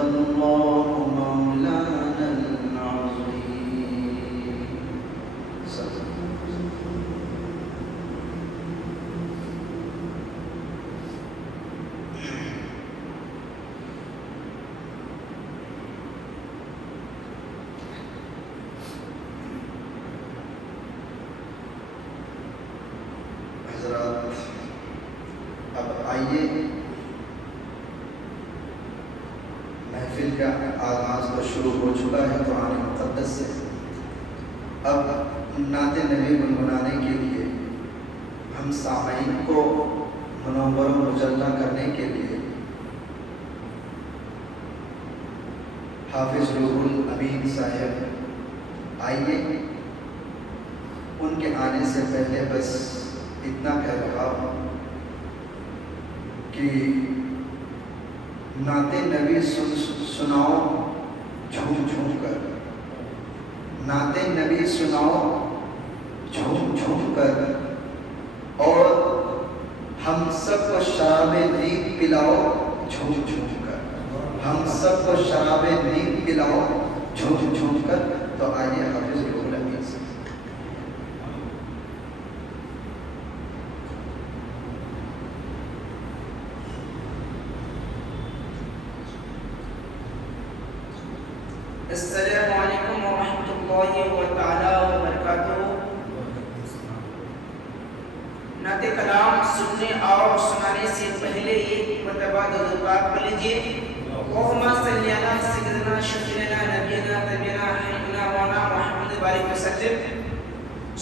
الله مولانا العظيم. حضرات، اب آئیے محفل کا آغاز تو شروع ہو چکا ہے قرآن مقدس سے. اب نعت نبی گنگنانے کے لیے ہم سامعین کو منور و مجلہ کرنے کے لیے حافظ روح الامین صاحب آئیے. ان کے آنے سے پہلے بس اتنا کہہ رہا ہوں کہ نعت نبی سناؤ جھوم جھوم کر، نعت نبی سناؤ جھوم جھوم کر، اور ہم سب کو شراب نیند پلاؤ جھوم جھوم کر، ہم سب کو شراب نیند پلاؤ جھوم جھوم کر. تو آئیے حافظ روح الامین سے. السلام علیکم ورحمۃ اللہ تعالی وبرکاتہ. نعت کلام سننے اور سنانے سے پہلے ایک مرتبہ درود پاک پڑھ لیجیے. اللہم صلی علی سیدنا شفیعنا نبینا طبیعنا حبیبنا مولانا محمد بارک وسلم.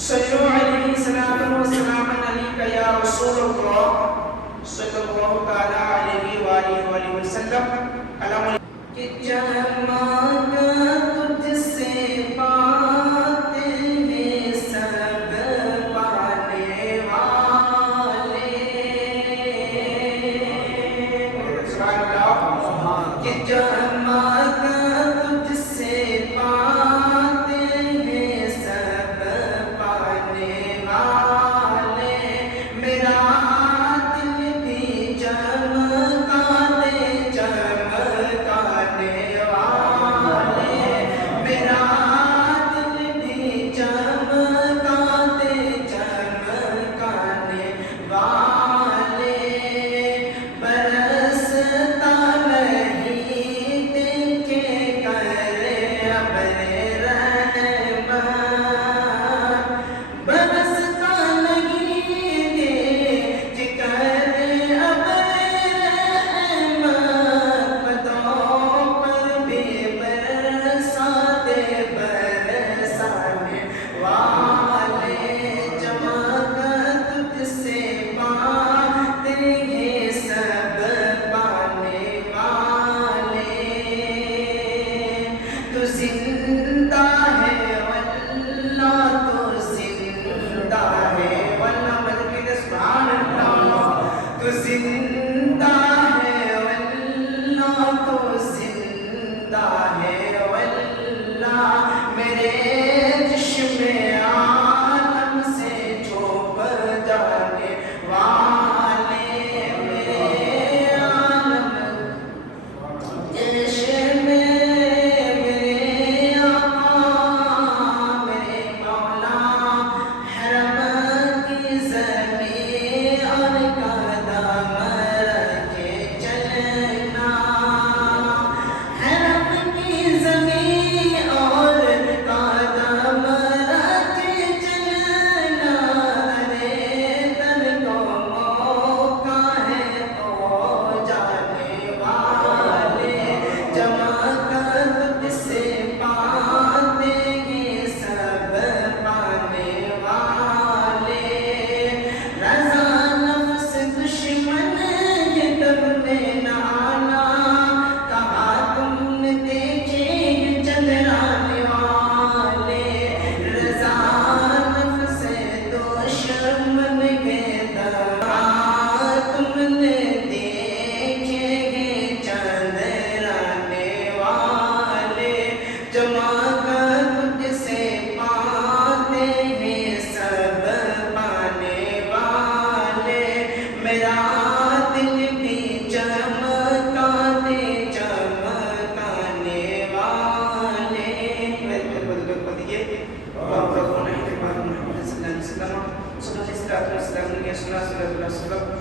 صلو علیہ صلاۃ و سلام علیک یا رسول اللہ صلی اللہ تعالی علیہ وآلہ وسلم. کلام کہ جہاں تجھ سے پاتے ہیں سب پانے والے، سبحان اللہ. کہ جہاں تجھ سے پاتے ہیں سب پانے والے، میرا دل بھی چمکا دے چمکانے والے. الصلاۃ والسلام نے سنا صلی اللہ علیہ وسلم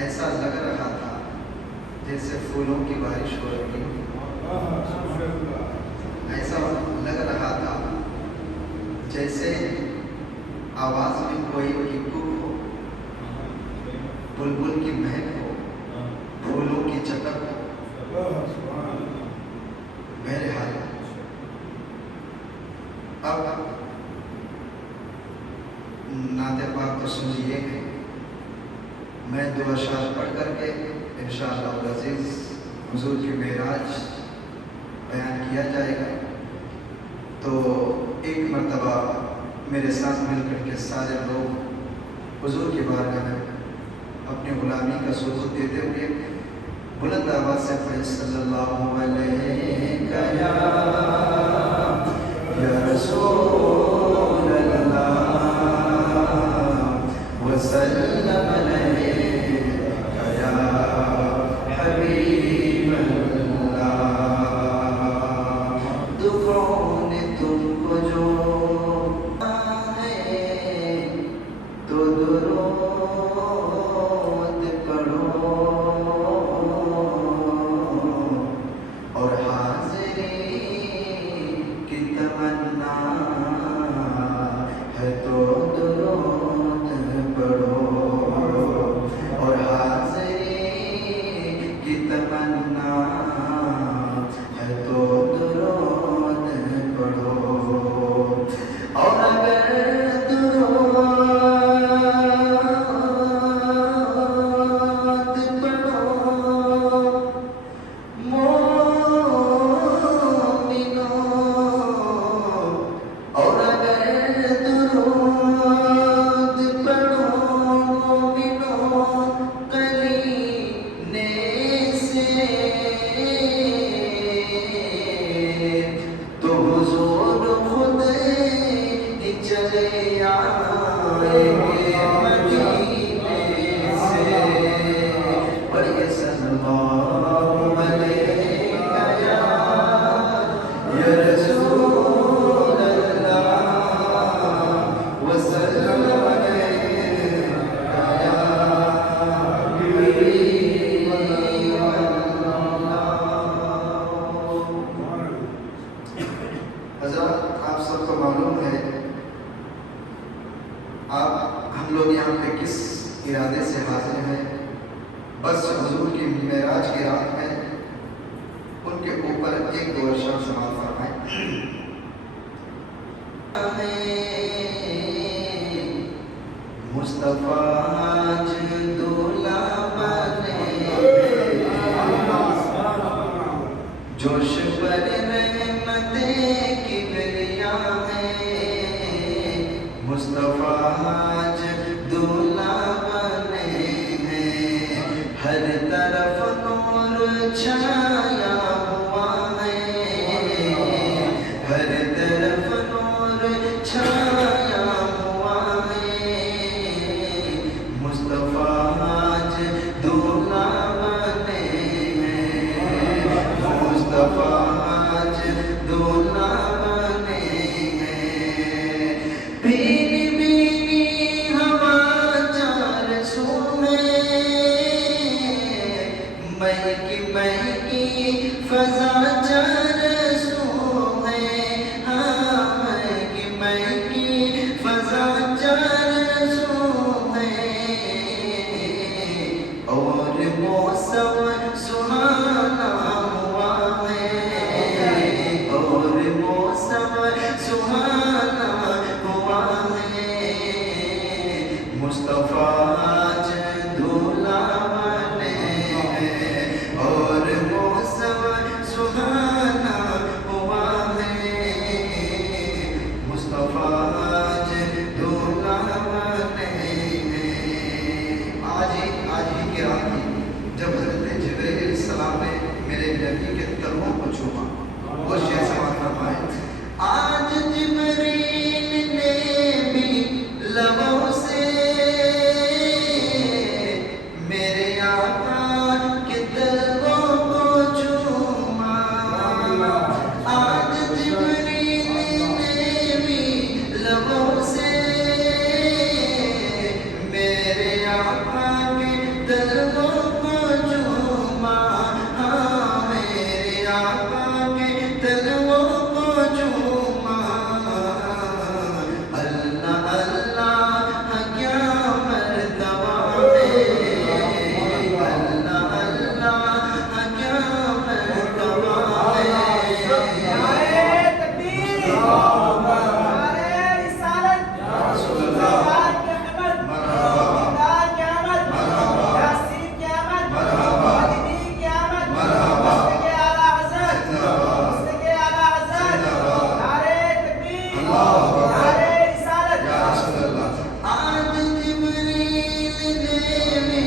ایسا لگ رہا تھا جیسے پھولوں کی بارش ہو رہی ہو، ایسا لگ رہا تھا جیسے آواز میں کوئی ککو ہو، بلبل کی مہک ہو، پھولوں کی چٹک ہو۔ میرے حال اب نعت پاک تو سمجھیے گے، میں دو اشعار پڑھ کر کے انشاءاللہ العزیز حضور کی معراج بیان کیا جائے گا۔ تو ایک مرتبہ میرے ساتھ مل کر کے سارے لوگ حضور کی بارگاہ میں اپنی غلامی کا ثبوت دیتے ہوئے بلند آواز سے پڑھیں صلی اللہ علیہ یا رسول اللہ وسلم علیہ یا حبیب اللہ۔ دعاؤں نے تم کو جو ہے تو درود پڑھو اور حاضری کی تمنا ہے تو درود پڑھو۔ ارادے سے حاضر ہیں، بس حضور کی معراج کی رات میں ان کے اوپر ایک دو ارشاد سماعت فرمائیں۔ مصطفیٰ آج دولہ بنے، جوش پر رحمتیں کبریا ہے، مصطفیٰ آج دولہ بنے ہیں، ہر طرف نور چھایا ہوا ہے، ہر طرف نور چھایا ہوا ہے، مصطفیٰ آج دولہ بنے ہیں، مصطفیٰ آج دولہ بنے ہیں، بھیڑ بھیڑی ہوا چار سو میں، مہکی فضا چار سو ہے، ہاں مہکی فضا چار سو ہے، اور موسم سہانا ہوا ہے، اور موسم سہانا ہوا ہے، مصطفیٰ آج دولہ بنے ہیں، اور موسم سہانا ہوا ہے، مصطفیٰ آج دولہ بنے ہیں۔ آج ہی کی رات تھی جب حضرت جبرائیل علیہ السلام نے میرے نبی کے تلووں کو چھوما، وہ شیخ سماعت فرمائے، آج جبرائیل نے بھی لبوں سے میرے آقا کے تلووں کو چھوما، آج جبرائیل نے بھی لبوں سے میرے آقا کے تلووں کو چھوما، ہاں میرے آقا کے تلووں کو چھوما، اللہ اللہ کیا مرتبہ ہے، اللہ اللہ کیا مرتبہ ہے، نعرہ تکبیر، نعرہ رسالت، سردار کی حمد، سردار کی آمد، یاسین کی آمد، مدنی کی آمد، مستق اعلیٰ حضرت، مستق اعلیٰ حضرت، نعرہ تکبیر، نعرہ رسالت۔ آج جبرائیل نے بھی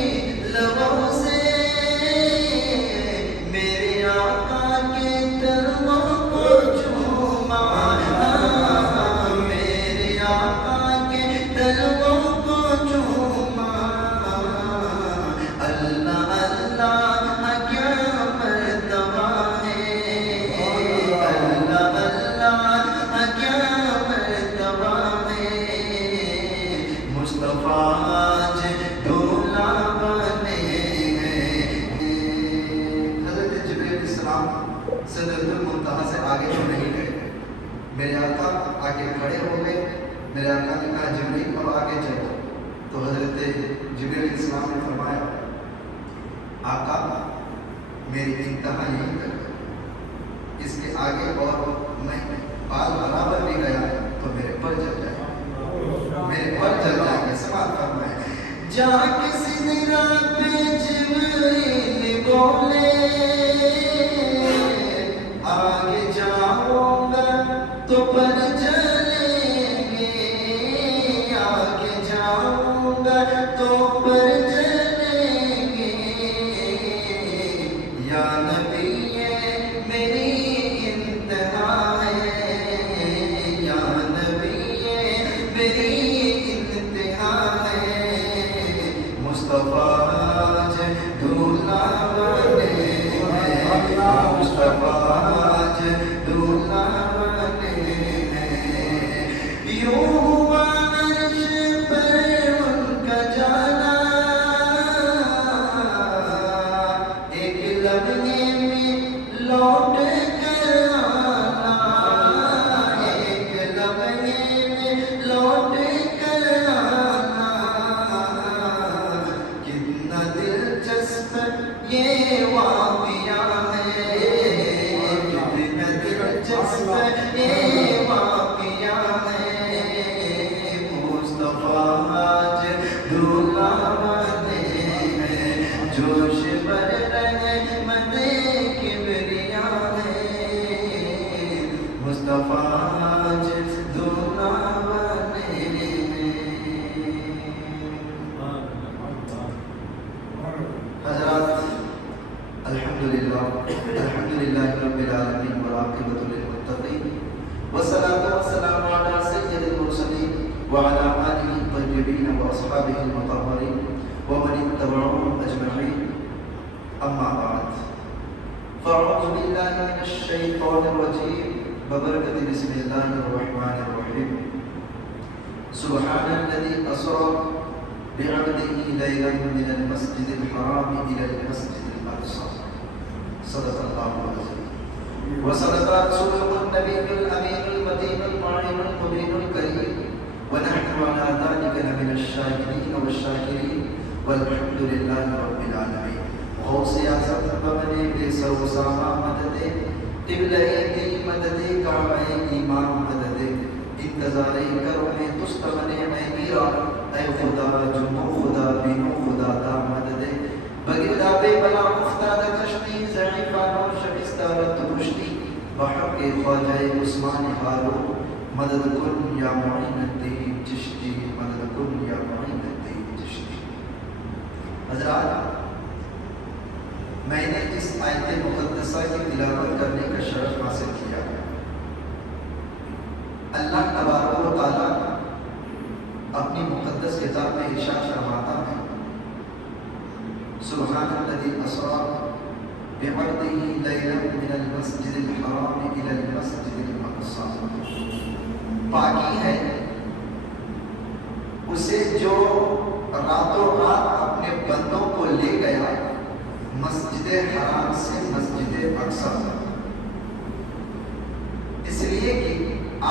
لبوں سے میرے آقا کے تلووں کو چھوما، میرے آقا کے تلووں کو چھوما، اللہ اللہ کیا مرتبہ ہے، اللہ اللہ کیا مرتبہ ہے، مصطفیٰ آج دولہ بنے ہیں۔ حضرت جبرائیل علیہ السلام سدرۃ المنتہا سے آگے تو نہیں گئے، میرے آقا آگے کھڑے ہو گئے، میرے آقا نے کہا جبرائیل اب آگے چلو، تو حضرت جبرائیل علیہ السلام نے فرمایا آقا میری انتہا یہیں تک ہے، اس کے آگے اور میں بال برابر بھی گیا تو میرے پر جل جائے گا، میرے پر جل جائیں گے۔ سماعت فرمائیں، جا کے سدرا پہ جبرائیل بولے، آگے جاؤں گا تو پر جلیں گے، آگے جاؤں گا تو پر جلیں گے، یا نبی میری انتہا ہے، یا نبی میری انتہا ہے، مصطفیٰ آج دولہ بنے ہیں، مصطفیٰ آج دولہ بنے ہیں، یوں ہوا عرش پر ان کا جانا، ایک لمحے میں لوٹ کر آنا، ایک لمحے میں لوٹ کر آنا، یہ واقعہ ہے، کتنا دلچسپ یہ واقعہ ہے، مصطفیٰ آج دھوکہ بنے ہیں، جوش بر رحمت کبریا ہے، مصطفیٰ آج دھوکہ بنے ہیں۔ حضرات الحمدللہ رب العالمین والعاقبۃ للمتقین والصلاة والسلام علی سید المرسلین وعلی آلہ الطیبین واصحابہ المطہرین ومن اتبعهم اجمعین، اما بعد فاعوذ باللہ من الشیطان الرجیم ببرکۃ بسم اللہ الرحمن الرحیم۔ سبحان الذی اسری بعبده ليلا من المسجد الحرام إلى المسجد الأقصى، صدق الله العظيم وصدق رسوله النبي الأمين المتين المعين المبين الكريم، ونحن على ذلك لمن الشاهدين والشاكرين والحمد لله رب العالمين۔ غوث اعظم بمنے بے سر و سامہ مدد، قبلہ دی مدد، کعبہ ایمان مدد، انتظار کرو میں تست بنے میں میرا، اے خدا جنو خدا بینو خدا دا مدد، بگردہ بے بلا مفتاد کشتی، ضعیفانو شکستارت مشتی، بحق خواجہ عثمان حالو، مدد کن یا معین الدین چشتی، مدد کن یا معین الدین چشتی۔ حضرات، میں نے اس آیت مقدسہ کی تلاوت کرنے کا شرف حاصل کیا۔ اللہ تبارک و تعالیٰ اپنی مقدس کتاب میں ارشاد فرماتا ہے، سبحان الذی اسری بعبدہ لیلا من المسجد الحرام الی المسجد الاقصی۔ پاکی ہے اسے جو راتوں رات اپنے بندوں کو لے گیا مسجد حرام سے مسجد اقصی۔ اس لیے کہ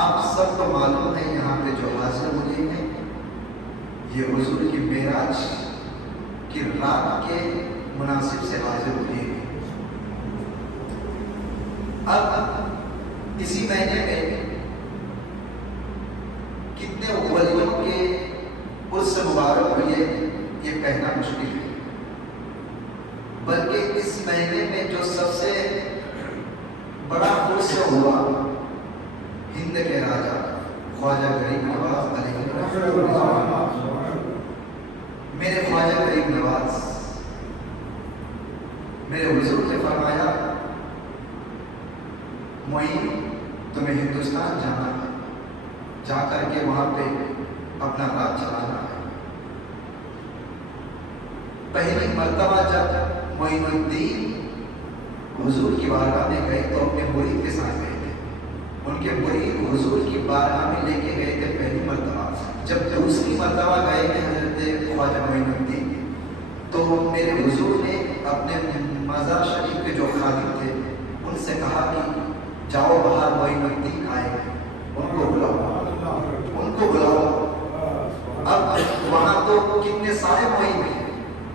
آپ سب کو معلوم ہے یہاں پہ جو حاضر ہوئے ہیں یہ حضور کی معراج کی رات کے مناسب سے حاضر ہوئے ہیں۔ اب اسی مہینے میں کتنے ولیوں کے عرس مبارک ہوئے یہ کہنا مشکل ہے، بلکہ اس مہینے میں جو سب سے بڑا عرس ہوا ہند کے راجا خواجہ غریب نواز علیہ الرحمۃ، میرے خواجہ غریب نواز، میرے حضور نے فرمایا معین تمہیں ہندوستان جانا ہے، جا کر کے وہاں پہ اپنا راج چلانا ہے۔ پہلی مرتبہ جب معین الدین حضور کی بارگاہ میں گئے تو اپنے مرید کے ساتھ گئے تھے، ان کے مرید حضور کی بارگاہ میں لے کے گئے تھے پہلی مرتبہ۔ جب دوسری مرتبہ گئے تھے حضرت خواجہ معین الدین تو میرے حضور نے اپنے مزار شریف کے جو خادم تھے ان سے کہا کہ جاؤ باہر معین الدین آئے ہیں، ان کو بلاؤ، ان کو بلاؤ۔ اب وہاں تو کتنے سارے معین تھے،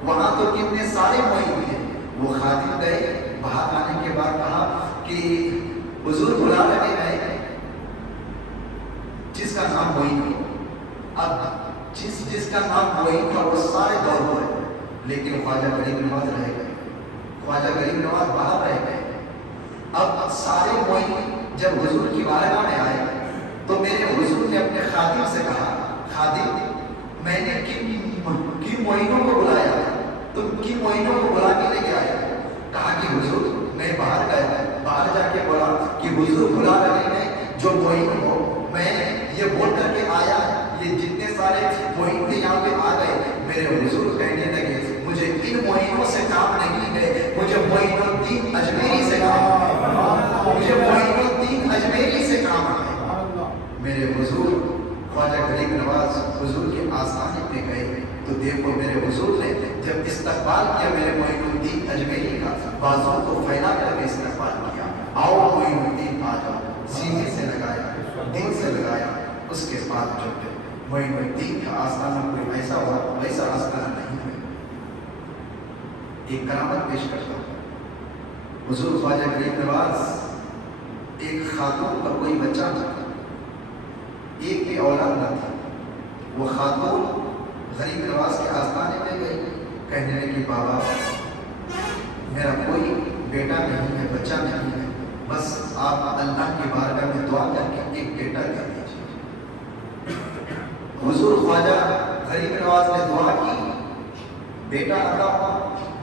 وہاں تو کتنے سارے معین تھے، وہ خادم گئے، باہر آنے کے بعد کہا کہ حضور بلا رہے ہیں جس کا نام معین ہو۔ اب جس کا نام معین تھا وہ سارے دور ہوئے، لیکن خواجہ غریب نواز رہ گئے، خواجہ غریب نواز باہر رہ گئے۔ اب سارے معین جب حضور کی بارگاہ میں آئے تو میرے حضور نے اپنے خادم سے کہا، خادم میں نے کن معینوں کو بلایا، تم کن معینوں کو بلا کے لے کے آئے؟ کہا کہ حضور میں باہر گیا، باہر جا کے بولا کہ حضور بلا رہے ہیں جو معین ہو، میں یہ بول کر کے آیا، یہ جتنے سارے معین تھے یہاں پہ آ گئے۔ میرے حضور کہنے لگے مجھے ان معینوں سے کام نہیں ہے، مجھے معین الدین اجمیری سے کام ہے، مجھے معین الدین اجمیری سے کام ہے۔ میرے حضور خواجہ غریب نواز حضور کے آستانے پہ گئے تو دیکھو میرے حضور نے جب استقبال کیا میرے معین الدین اجمیری کا، بازوں کو پھیلا کر کے استقبال کیا، آؤ معین الدین آ جاؤ، سینے سے لگایا، دل سے لگایا۔ اس کے بعد جو معین الدین کا آستانہ کوئی ایسا ہوا ویسا آستانہ نہیں ہے۔ ایک کرامت پیش کرتا ہوں۔ حضور خواجہ غریب نواز ایک خاتون پر کوئی بچہ نہ تھا، ایک بھی اولاد نہ تھی۔ وہ خاتون غریب نواز کے آستانے میں گئی، کہنے لگی بابا میرا کوئی بیٹا نہیں ہے، بچہ نہیں ہے، بس آپ اللہ کی بارگاہ میں دعا کر کے ایک بیٹا دے دیجیے۔ حضور خواجہ غریب نواز نے دعا کی، بیٹا عطا ہوا۔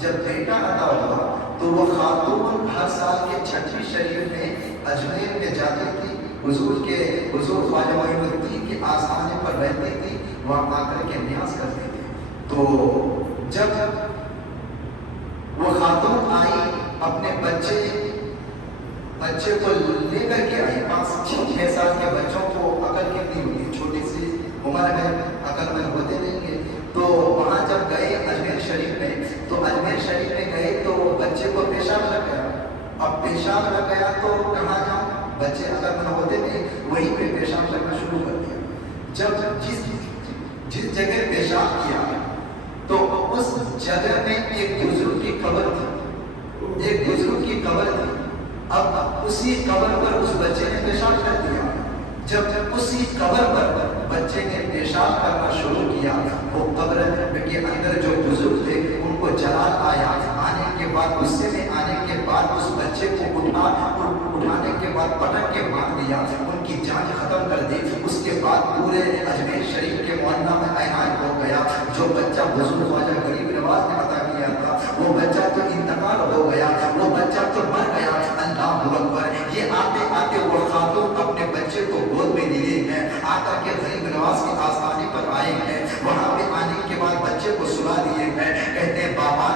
جب بیٹا عطا ہوا تو وہ خاتون ہر سال کے چھٹویں شریف میں اجمیر میں جاتی تھی، حضور خواجہ معین الدین کے آستانے پر رہتی تھی، وہاں آ کر کے نیاز کرتی تھی۔ تو جب وہ خاتون آئی، اپنے بچے کو لے کر کے آئی، 5-6 سال کے بچوں کو عقل کتنی ہوتی ہے، چھوٹی سی عمر میں عقل مند ہوتے نہیں ہیں۔ تو وہاں جب گئے اجمیر شریف میں، تو اجمیر شریف میں گئے تو بچے کو پیشاب لگ گیا۔ اب پیشاب لگ گیا تو کہاں جاؤں، بچے عقل مند ہوتے نہیں، وہیں پہ پیشاب لگنا شروع کر دیا۔ جب جس جگہ پیشاب کیا تو اس جگہ میں ایک بزرگ کی قبر تھی، ایک بزرگ کی قبر تھی۔ اب اسی قبر پر اس بچے نے پیشاب کر دیا۔ جب اسی قبر پر بچے نے پیشاب کرنا شروع کیا، وہ قبر کے اندر جو بزرگ تھے ان کو جلال آیا، آنے کے بعد غصے میں آنے کے بعد اس بچے کو اٹھانے کے بعد پٹک کے مار دیا، ان کی جان ختم کر دی۔ اس کے بعد پورے اجمیر شریف کے محلہ میں اعلان ہو گیا، جو بچہ حضور خواجہ غریب نواز نے عطا کیا تھا وہ بچہ تو انتقال ہو گیا، وہ بچہ تو مر گیا۔ اللہ اکبر! یہ آتے آتے وہ خاتون اپنے بچے کو گود میں لیے ہیں، آ کر کے غریب نواز کے آستانے پر آئے ہیں۔ وہاں پہ آنے کے بعد بچے کو سلا دیے ہیں، کہتے ہیں بابا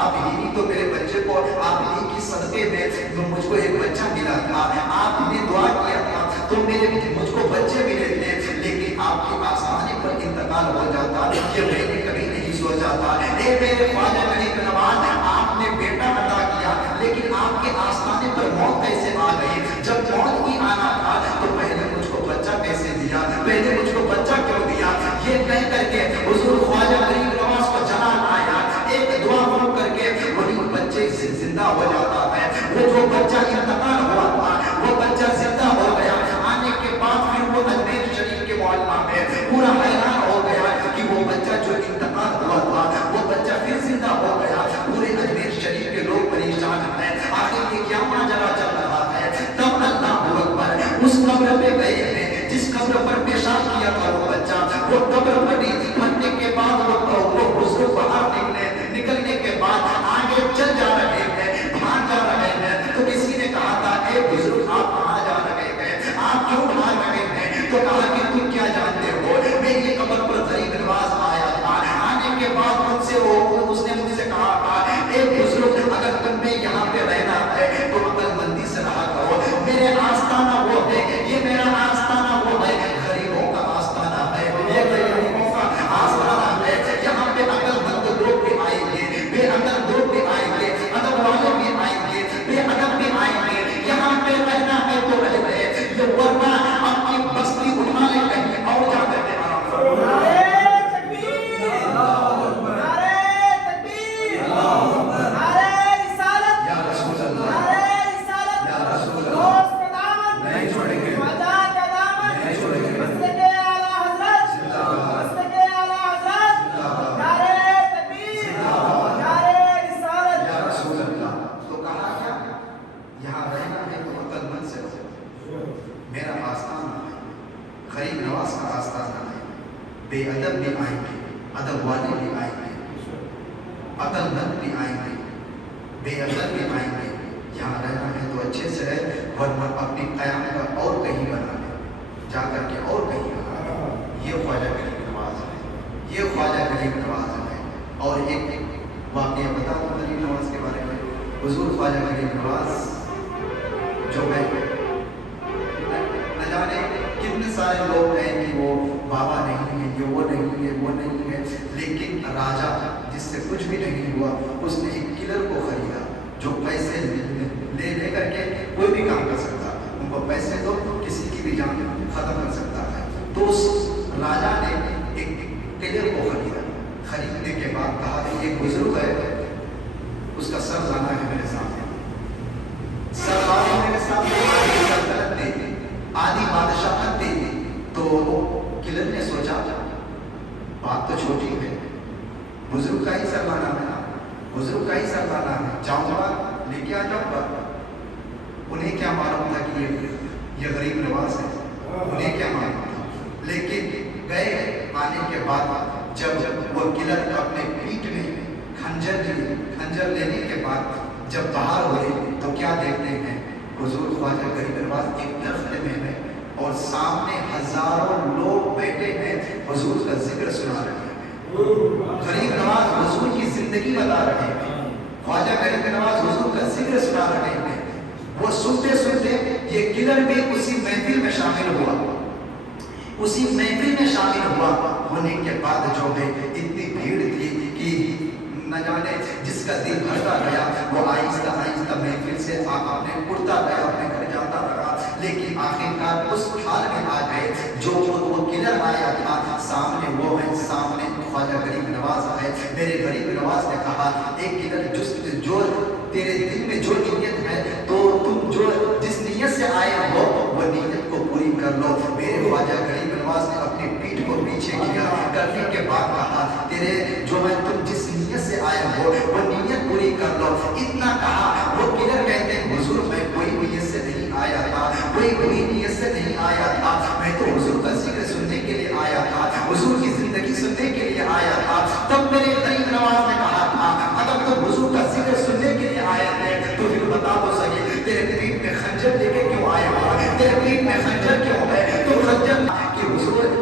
آپ ہی تو میرے بچے کو، آپ ہی کی صدقے میں مجھ کو ایک بچہ ملا تھا، آپ نے دعا کیا تھا تو مجھ کو بچے ملے تھے، لیکن آپ کے آستانے پر انتقال ہو جاتا، یہ میں نے کبھی نہیں سوچا تھا۔ اے میرے خواجہ غریب نواز، آپ نے بیٹا عطا کیا لیکن آپ کے آستانے پر موت کیسے آ گئی؟ جب موت ہی آنا تھا تو پہلے مجھ کو بچہ کیسے دیا، پہلے مجھ کو بچہ کیوں دیا؟ یہ کہہ کر کے حضور خواجہ غریب نواز کو جلال آیا، ایک دعا ہو کر کے وہی بچے سے زندہ ہو جاتا ہے۔ وہ جو بچہ انتقال ہوا تھا وہ بچہ زندہ ہو گیا۔ آنے کے بعد پھر وہ اجمیر شریف کے معلمہ میں پورا حیران ہو گیا کہ وہ بچہ جو انتقال ہوا تھا وہ بچہ پھر زندہ ہو گیا۔ پورے اجمیر شریف کے لوگ پریشان ہیں، آخر یہ کیا ماجرا چل رہا ہے؟ تب اللہ اکبر اس قبر پہ گئے ہیں جس قبر پر پیشاب کیا تھا وہ بچہ، وہ قبر پھٹنے کے بعد وہ بزرگ باہر نکلنے کے بعد آگے چل جا رہے ہیں، بھاگ جا رہے ہیں، تو کسی نے کہا تھا اے بزرگ آپ کہاں جا رہے ہیں، آپ کیوں بھاگ رہے ہیں؟ تو کہا کہ تم کیا جانتے ہو، میری قبر پر غریب نواز آیا تھا، آنے کے بعد اس نے مجھ سے کہا تھا اے بزرگ اگر تم نے یہاں پہ رہنا ہے تو عقل مندی سے رہا کرو، میرے آستانہ وہ ہے، یہ میرا آستانہ وہ ہے، غریبوں کا آستانہ ہے، یہ غریبوں کا آستانہ ہے، یہاں پہ عقل مند لوگ بھی آئیں گے، بے عقل لوگ بھی آئیں گے، ادب والے بھی آئیں گے، بے ادب بھی آئیں گے، یہاں پہ رہنا ہے تو رہ گئے، یہ ورنہ اپنی بستی اٹھا لے کہیں اور جا کر کے آرام کرو۔ بے ادب بھی آئیں گے، ادب والے بھی آئیں گے، عقل مند بھی آئیں گے، بے ادب بھی آئیں گے، یہاں رہنا ہے تو اچھے سے رہے، ورنہ اپنی قیام کا اور کہیں بنا لے، جا کر کے اور کہیں بنا لے۔ یہ خواجہ غریب نواز ہے، یہ خواجہ غریب نواز ہے۔ اور ایک واقعہ بتاؤں غریب نواز کے بارے میں۔ حضور خواجہ غریب نواز جو ہے، نہ جانے کتنے سارے لوگ ہیں کہ وہ بابا نہیں ہے، یہ وہ نہیں ہے، وہ نہیں ہے، لیکن راجا جس سے کچھ بھی نہیں ہوا، اس نے ایک کلر کو خریدا جو پیسے لے کر کے کوئی بھی کام کر سکتا ہے، ان کو پیسے دو کسی کی بھی جان ختم کر سکتا ہے۔ تو اس راجا نے ایک کلر کو خریدا، خریدنے کے بعد کہا کہ ایک بزرگ ہے اس کا سر لانا ہے میرے سامنے، سر لانا میرے سامنے، آدھی سلطنت دے، آدھی بادشاہت دے۔ تو کلر نے سوچا بات تو چھوٹی ہے، بزرگ کا ہی سر لانا ہے، بزرگ کا ہی سر لانا ہے، جاؤں گا لے کے آ جاؤں گا۔ انہیں کیا معلوم تھا کہ یہ غریب نواز ہے، انہیں کیا معلوم تھا، لیکن گئے آنے کے بعد جب وہ کلر اپنے پیٹ میں خنجر لینے کے بعد جب باہر ہوئے تو کیا دیکھتے ہیں، حضور خواجہ غریب نواز ایک درخت میں ہے اور سامنے ہزاروں لوگ بیٹھے ہیں، حضور کا ذکر سنا رہے ہیں، غریب نواز حضور کی زندگی بتا رہے ہیں، خواجہ غریب نواز حضور کا ذکر سنا رہے ہیں۔ وہ سنتے سنتے یہ کلر بھی اسی محفل میں شامل ہوا، اسی محفل میں شامل ہوا ہونے کے بعد جو ہے اتنی بھیڑ تھی کہ نہ جانے جس کا دل بھرتا گیا وہ آہستہ آہستہ محفل سے اپنے اڑتا گیا، اپنے گھر جاتا رہا، لیکن آخرکار اس حال میں آ گئے جو وہ کلر آیا تھا سامنے، وہ ہے سامنے خواجہ غریب نواز ہے۔ میرے غریب نواز نے کہا ایک کلر جو تیرے دل میں جو نیت ہے تو تم جو جس نیت سے آئے ہو وہ نیت کو پوری کر لو۔ میرے خواجہ غریب نواز نے اپنی پیٹھ کو پیچھے کیا، کرنے کے بعد کہا تیرے جو ہے تم جس نیت سے آئے ہو وہ نیت پوری کر لو۔ اتنا کہا وہ کلر کہتے ہیں حضور میں کوئی نیت سے نہیں آیا تھا، کوئی بری نیت سے نہیں آیا تھا، میں تو حضور کا ذکر سننے کے لیے آیا تھا، حضور کی زندگی سننے کے لیے آیا تھا۔ تب میرے غریب نواز نے کہا تھا اگر تم حضور کا ذکر سننے کے لیے آئے تھے تو پھر بتا تو صحیح تیرے پیٹ میں خنجر لے کے کیوں آئے ہو، تیرے پیٹ میں خنجر کیوں ہے؟ تو خنجر کہ حضور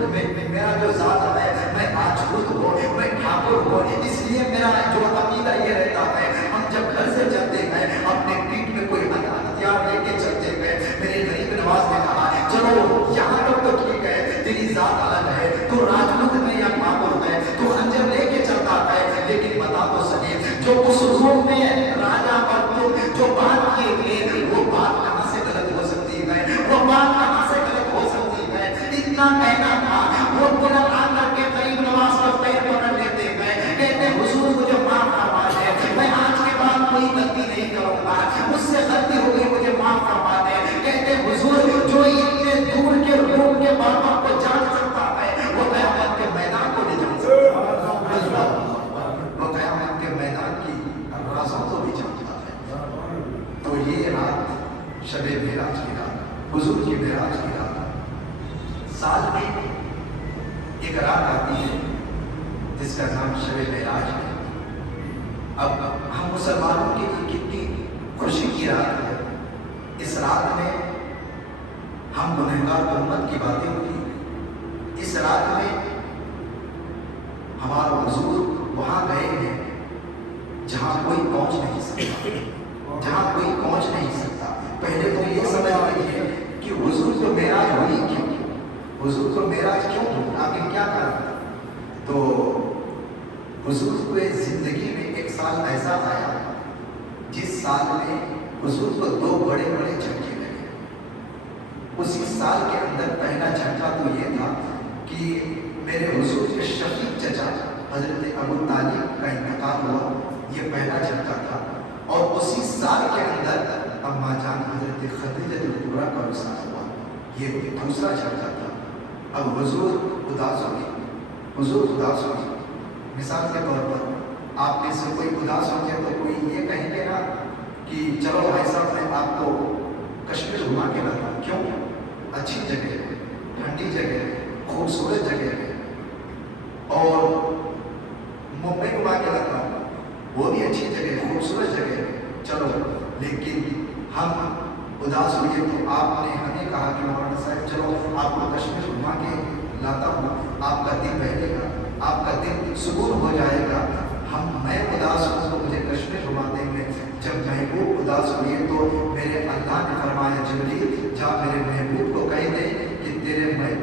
میرا جو ذات ہے میں راجپوت ہوں، میں ٹھاکر ہوں، اس لیے میرا جو عقیدہ یہ رہتا ہے ہم جب گھر سے چلتے ہیں اپنے پیٹ میں کوئی ہتھیار لے کے چلتے ہیں۔ میرے غریب نواز نے کہا چلو یہاں تک تو ٹھیک ہے، تیری ذات الگ ہے، تو راجپوت میں یا ٹھاکر ہے، تو خنجر لے کے چلتا ہے، لیکن بتا تو صحیح جو اس روم میں راجا اور جو بات کیے گئے وہ بات کہاں سے غلط ہو سکتی ہے، وہ بات کہاں سے غلط ہو سکتی ہے؟ اتنا کہنا تھا وہ کلر آ کر کے غریب نواز کو پیر پکڑ لیتے ہیں، کہتے حضور مجھے معاف فرما دے، میں آج کے بعد کوئی غلطی نہیں کروں گا، مجھ سے غلطی ہو گئی مجھے معاف فرما دے۔ کہتے حضور جو اتنے دور کے روم کے باتوں کو جان سکتا ہے وہ قیامت کے میدان کو نہیں جان سکتا، وہ قیامت کے میدان کی رازوں کو بھی جانتا ہے۔ تو یہ رات شب معراج کی رات، حضور کی معراج کی رات، سال میں ایک رات آتی ہے جس کا نام شب معراج ہے۔ اب ہم مسلمانوں کے لیے کتنی خوشی کی رات ہے، اس رات میں ہم گنہگار امت کی باتیں ہوتی، اس رات میں ہمارا حضور وہاں گئے ہیں جہاں کوئی پہنچ نہیں سکتا، جہاں کوئی پہنچ نہیں سکتا۔ پہلے تو یہ سمجھ لیجیے کہ حضور کو معراج ہوئی کیوں، حضور کو معراج کیوں ہوئی، آخر کیا کرنا؟ تو حضور کو زندگی میں ایک سال ایسا آیا جس سال میں حضور کو دو بڑے بڑے جھٹکے لگے۔ اسی سال کے اندر پہلا جھٹکا تو یہ تھا کہ میرے حضور کے شفیق چچا حضرت ابو طالب کا انتقال ہوا، یہ پہلا جھٹکا تھا، اور اسی سال کے اندر اماں جان حضرت خدیجہ کبریٰ کا وصال ہوا، یہ دوسرا جھٹکا تھا۔ اب حضور اداس ہو گئے، حضور اداس ہو گئے۔ مثال کے طور پر آپ میں سے کوئی اداس ہو گیا تو کوئی یہ کہیں گے نا کہ چلو بھائی صاحب میں آپ کو کشمیر گھما کے لاتا ہوں، کیوں؟ اچھی جگہ ہے، ٹھنڈی جگہ ہے، خوبصورت جگہ ہے، اور ممبئی گھما کے لاتا ہوں، وہ بھی اچھی جگہ ہے، خوبصورت جگہ ہے، چلو۔ لیکن ہم اداس ہوئے تو آپ نے ہمیں کہا کہ مولانا صاحب چلو آپ کو کشمیر گھما کے لاتا ہوں، آپ کا دل بہلے گا، آپ کا دل سکون ہو جائے گا۔ میں اداس ہوں تو مجھے کشمیر گھما دیں گے۔ جب محبوب اداس ہوئے تو میرے اللہ نے فرمایا جبریل جا میرے محبوب کو کہہ دے کہ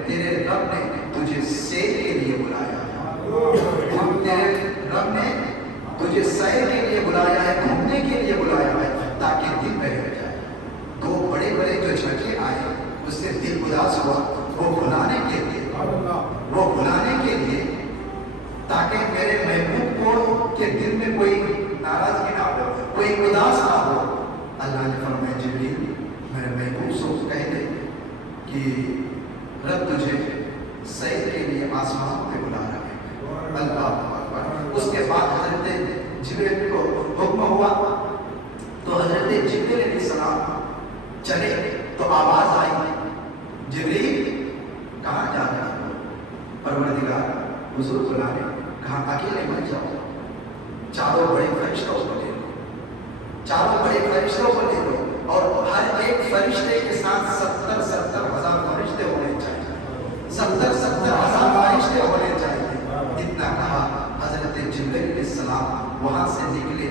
تیرے رب نے تجھے سیر کے لیے بلایا ہے، تیرے رب نے تجھے سیر کے لیے بلایا ہے، گھومنے کے لیے بلایا ہے، تاکہ دل بہل جائے۔ دو بڑے بڑے جو جھٹکے آئے اس سے دل اداس ہوا، وہ بلانے کے لیے، وہ بلانے کے لیے تاکہ میرے محبوب کو کے دل میں کوئی ناراضگی نہ ہو، کہ رب تجھے سیر کے لیے آسمان پہ بلا رہے ہیں. اللہ اکبر. اس کے بعد حضرت جبریل کو حکم ہوا تو حضرت جبریل علیہ السلام چلے تو آواز آئی جبریل کہاں جا رہے ہیں؟ پروردگار حضور بلا رہے. کہاں اکیلے مت جاؤ, چاروں بڑے فرشتوں کو لے لو, چاروں بڑے فرشتوں کو لے لو, اور ہر ایک فرشتے کے ساتھ 70,000 فرشتے ہونے چاہیے, 70,000 فرشتے ہونے چاہیے. اتنا کہا حضرت جبریل علیہ السلام وہاں سے نکلے,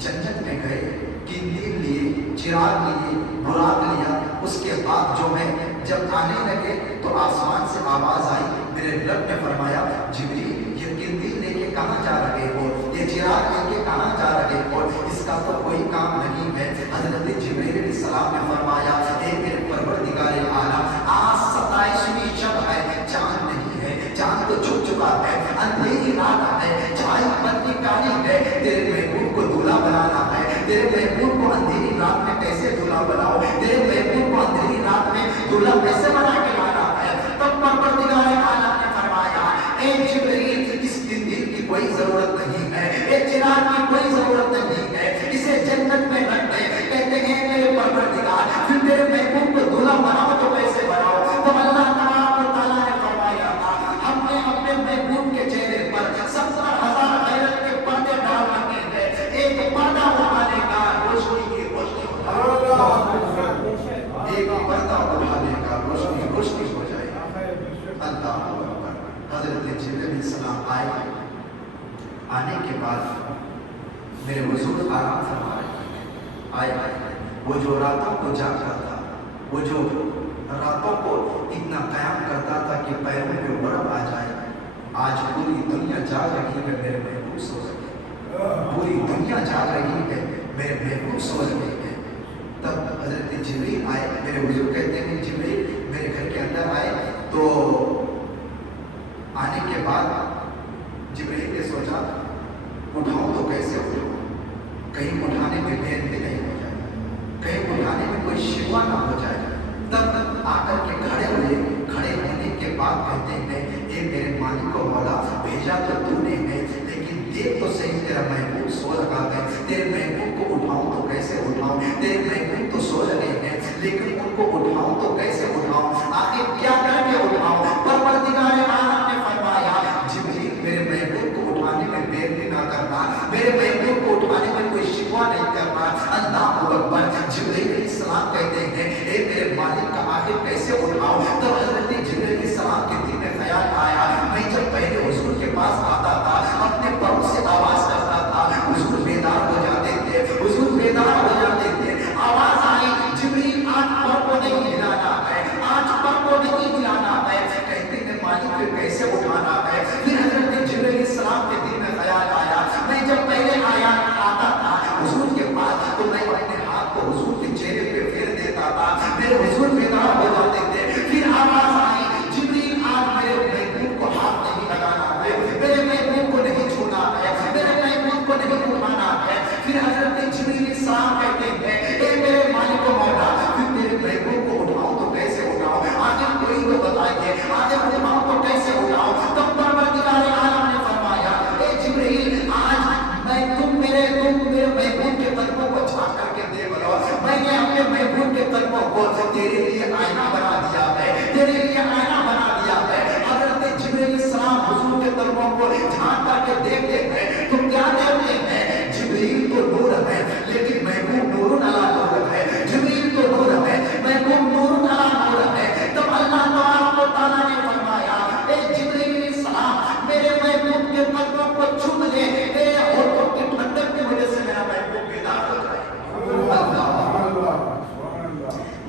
جنت میں گئے, قندیل لیے, چراغ لیے, براق لیا. اس کے بعد جو ہے جب آنے لگے تو آسمان سے آواز آئی. میرے رب نے فرمایا جبریل یہ قندیل لے کے کہاں جا رہے ہو, یہ چراغ لے کے کہاں جا رہے ہو, اس کا تو کوئی کام نہیں ہے. حضرت جبریل علیہ السلام نے فرمایا اے میرے پروردگار اعلیٰ, آج 27ویں شب ہے, چاند نہیں ہے, چاند تو چھپ چکا ہے, اندھیری رات ہے, چھائی پتلی کالی ہے, تیرے محبوب کو دولہا بنانا ہے. تیرے محبوب کو اندھیری رات میں کیسے دولہا بناؤ, تیرے محبوب کو اندھیری رات میں دولہا کیسے بنا کے لانا ہے. تب پروردگار اعلیٰ نے فرمایا اے جبریل اس قندیل کی کوئی ضرورت نہیں ہے, اے چراغ کی کوئی ضرورت نہیں ہے, اسے جنت میں رکھ دے. کہتے ہیں میرے پروردگار پھر تیرے محبوب کو دولہا بناؤ تو کیسے بناؤ. تو اللہ تعالیٰ نے فرمایا ہم نے اپنے محبوب کے چہرے پر 70,000 غیرت کے پردے ڈال رکھے ہیں. ایک پردہ اٹھانے کا روشنی کی روشنی ایک پردہ اٹھانے کا روشنی ہو جائے. اللہ اکبر. حضرت جبریل علیہ السلام آنے کے بعد میرے حضور آرام فرما رہے ہیں. آئے وہ جو راتوں کو جاگتا تھا, وہ جو راتوں کو اتنا قیام کرتا تھا کہ پیروں پہ برف آ جائے, آج پوری دنیا جاگ رہی ہے, میرے محبوب سو رہے ہیں. پوری دنیا جاگ رہی ہے, میرے محبوب سو رہے ہیں. تب حضرت جبریل آئے. میرے حضور کہتے ہیں جبریل میرے گھر کے اندر آئے. تو آنے کے بعد جبریل نے سوچا اٹھاؤں تو کیسے اٹھاؤں, کہیں اٹھانے میں دیر بھی نہیں ہو جائے, کہیں اٹھانے میں کوئی شکوہ نہ ہو جائے. تب آ کر کے کھڑے ہوئے. کھڑے ہونے کے بعد کہتے ہیں اے میرے مالک و مولا, بھیجا تو تو نے ہے, لیکن دیکھ تو صحیح تیرا محبوب سو رہا ہے. تیرے محبوب کو اٹھاؤں تو کیسے اٹھاؤں, تیرے محبوب تو سو رہے ہیں, لیکن ان کو اٹھاؤں تو کیسے اٹھاؤں, آخر کیا کر کے اٹھاؤں. پروردگار عالم نے فرمایا جبریل میرے محبوب کو اٹھانے میں دیر بھی نہ کرنا, میرے محبوب کو اٹھانے میں کوئی شکوہ نہیں کرنا. اللہ اکبر. جبریل علیہ السلام کہتے ہیں اے میرے مالک کا آخر کیسے اٹھاؤں. تب حضرت جبریل علیہ السلام کے دل میں خیال آیا, میں جب پہلے حضور کے پاس آتا تھا اپنے پاؤں سے آواز کرتا تھا, حضور بیدار ہو جاتے تھے, حضور بیدار ہو جاتے تھے. آواز آئی جبریل آج پر کو نہیں ہلانا ہے, آج پر کو نہیں ہلانا ہے. کہتے ہیں مالک پھر کیسے اٹھانا ہے. پھر حضرت جبریل علیہ السلام کے دل میں خیال آیا, میں جب پہلے آتا تھا حضور کے پاس تو میں اپنے ہاتھ کو حضور کے چہرے پہ پھیر دیتا تھا, میرے حضور بیدار ہو جاتے تھے. پھر آواز آئی جبریل آج میرے محبوب کو ہاتھ نہیں لگانا ہے, میرے محبوب کو نہیں چھونا ہے, میرے محبوب کو نہیں اٹھانا ہے. پھر حضرت جبریل علیہ السلام کہتے ہیں اے میرے مالک و مولا, پھر میرے محبوب کو اٹھاؤں تو کیسے اٹھاؤں, آخر کوئی تو بتائیے, آخر اٹھاؤں تو کیسے اٹھاؤں. تب پروردگار عالم نے فرمایا اے جبریل آج تم میرے محبوب کے قدموں کو جھانک کر کے دیکھ لو, میں نے اپنے محبوب کے قدموں کو تیرے لیے آئینہ بنا دیا ہے, تیرے لیے آئینہ بنا دیا ہے. حضرت جبریل علیہ السلام حضور کے قدموں کو جھانک کر کے دیکھتے ہیں تو کیا دیکھتے ہیں, جبریل تو نور ہے لیکن محبوب نور علی نور ہے. جبریل تو نور ہے, محبوب نور علی نور ہے. تب اللہ تعالیٰ نے فرمایا اے جبریل علیہ السلام میرے محبوب کے قدموں کو چھو لے, میرے ہونٹوں کی ٹھنڈک کی وجہ سے میرا محبوب بیدار ہو جائے.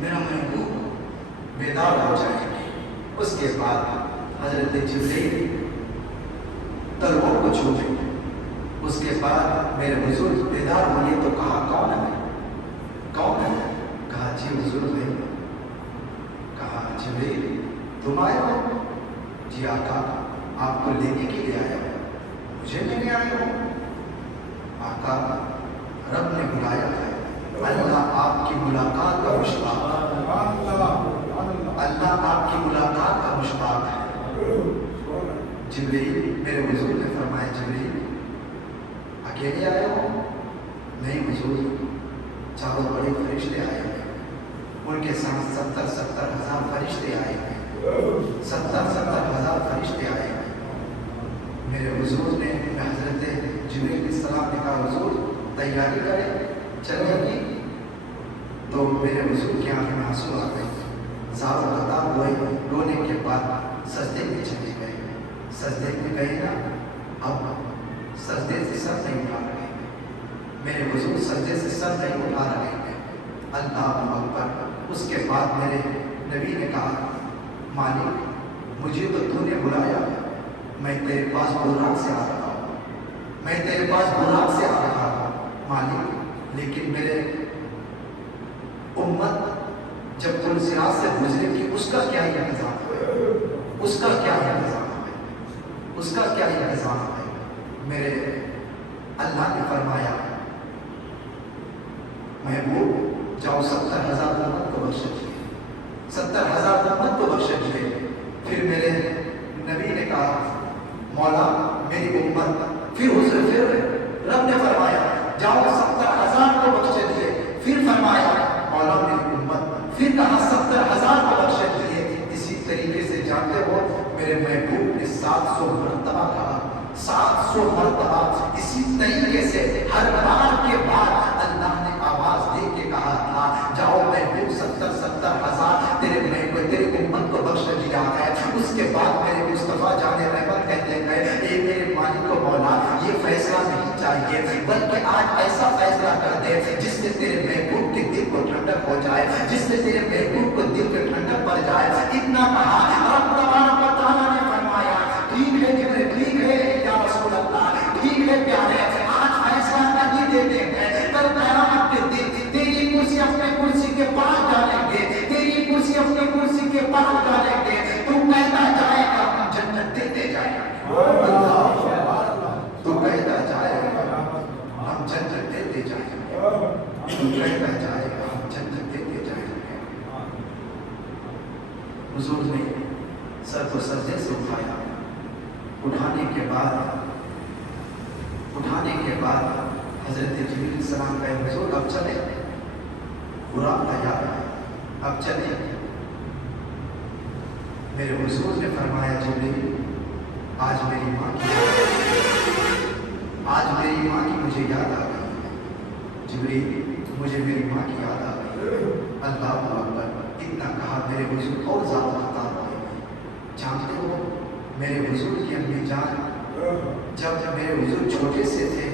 میرا محبوب بیدار ہو جائے. اس کے بعد حضرت جبریل تلووں کو چھو لے. اس کے بعد میرے حضور بیدار ہوئے تو کہا کون ہے, کون ہے. کہا جی حضور میں. کہا جبریل تم آئے ہو. جی آقا آپ کو لینے کے لیے آیا ہوں. مجھے لینے آئے ہو. آقا رب نے بلایا ہے, اللہ آپ کی ملاقات کا مشتاق, اللہ جبریل میرے حضور نے فرمایا جبریل اکیلے آئے ہو؟ نہیں حضور، چاروں بڑے فرشتے آئے ہیں، ان کے ساتھ 70,000 فرشتے آئے ہیں، 70,000 فرشتے آئے ہیں۔ میرے حضور نے حضرت جبریل علیہ السلام نے کہا حضور تیاری کرے چلے گی؟ تو میرے حضور کی آنکھ میں آنسو آ گئے، زاروں قطار ہوئے، رونے کے بعد سجدے میں چلے گئے۔ سجدے میں گئے نا، اب سجدے سے سر نہیں اٹھا رہے ہیں، میرے حضور سجدے سے سر نہیں اٹھا رہے ہیں، اللہ اکبر۔ اس کے بعد میرے نبی نے کہا مالک مجھے تو نے بلایا، میں تیرے پاس براق سے آ رہا ہوں، میں تیرے پاس براق سے آ رہا ہوں مالک، لیکن میرے امت جب پل صراط سے گزرے گی اس کا کیا انتظام ہے؟ اس کا کیا انتظام ہے؟ اس کا کیا انتظام ہے؟ میرے اللہ نے فرمایا محبوب جاؤ 70,000 امت کو بخش دیے، 70,000 امت کو بخش دیے۔ پھر میرے نبی نے کہا مولا میری امت، پھر رب نے فرمایا جاؤ 70,000 کو بخش دیے، پھر فرمایا مولا میری امت، پھر کہا 70,000 کو بخش دیے۔ اسی طریقے سے جانتے ہو میرے محبوب نے 700 مرتبہ کہا، 700 مرتبہ اسی طریقے سے ہر بار کے بعد اللہ نے آواز دے کے کہا تھا جاؤ محبوب 70,000 تیرے امت کو بخش دیا ہے۔ اس کے بعد میرے مصطفیٰ جان رحمت کہتے ہیں اے میرے مالک کو مولا یہ فیصلہ نہیں چاہیے، بلکہ آج ایسا فیصلہ کر دے جس سے تیرے محبوب کے دل کو ٹھنڈک ہو جائے، جس سے تیرے محبوب کو دل کے ٹھنڈک پڑ جائے۔ اتنا کہا رب تبارک و تعالیٰ نے فرمایا ٹھیک ہے جبریل، ٹھیک ہے یا رسول اللہ، ٹھیک ہے پیارے، آج فیصلہ نہیں دیتے ہیں، کل قیامت کے دن تیری کرسی اپنے کرسی کے پاس ڈالیں گے، تیری کرسی اپنے کرسی کے پاس ڈالیں گے، تو کہتا جائے گا ہم جنت دیتے جائیں گے، تو کہتا جائے گا ہم جنت دیتے جائیں گے، تو کہتا جائے گا ہم جنت دیتے جائیں گے۔ حضور نے سر کو سجدے سے اٹھایا، اٹھانے کے بعد حضرت جبریل علیہ السلام کا حضور اب چلے، براق تیار ہے اب چلے۔ میرے حضور نے فرمایا جبریل آج میری ماں کی مجھے یاد آ گئی، جبریل مجھے میری ماں کی یاد آ گئی، اللہ اکبر۔ اتنا کہا میرے حضور اور زیادہ خطاب ہوئے۔ جانتے ہو میرے حضور کی امی جان جب میرے حضور چھوٹے سے تھے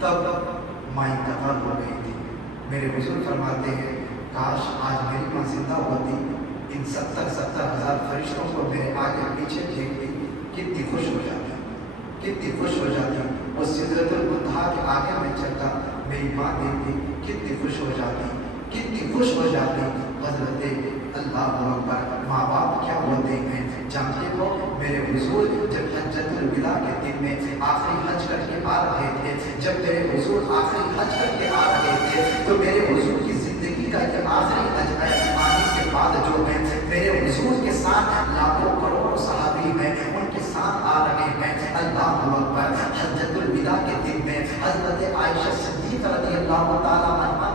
تب ماں انتقال ہو گئی تھی۔ میرے حضور فرماتے ہیں کاش آج میری ماں زندہ ہوتی، ان 70,000 فرشتوں کو میرے آگے پیچھے دیکھتی، کتنی خوش ہو جاتی، کتنی خوش ہو جاتی۔ وہ سدرۃ المنتہا کے آگے میں چلتا، میری ماں دیکھتی، کتنی خوش ہو جاتی، کتنی خوش ہو جاتی۔ حضرت اللہ اکبر، ماں باپ کیا ہوتے ہیں جانتے ہو؟ میرے حضور جب حجۃ الوداع کے دن میں آخری حج کر کے آ رہے تھے، جب میرے حضور آخری حج کر کے آ رہے تھے تو میرے حضور کی زندگی کا یہ آخری حج ہے۔ آنے کے بعد جو ہے میرے حضور کے ساتھ لاکھوں کروڑوں صحابی ہیں، ان کے ساتھ آ رہے ہیں۔ اللہ اکبر، حجۃ الوداع کے دن میں حضرت عائشہ صدیقہ رضی اللہ تعالیٰ عنہا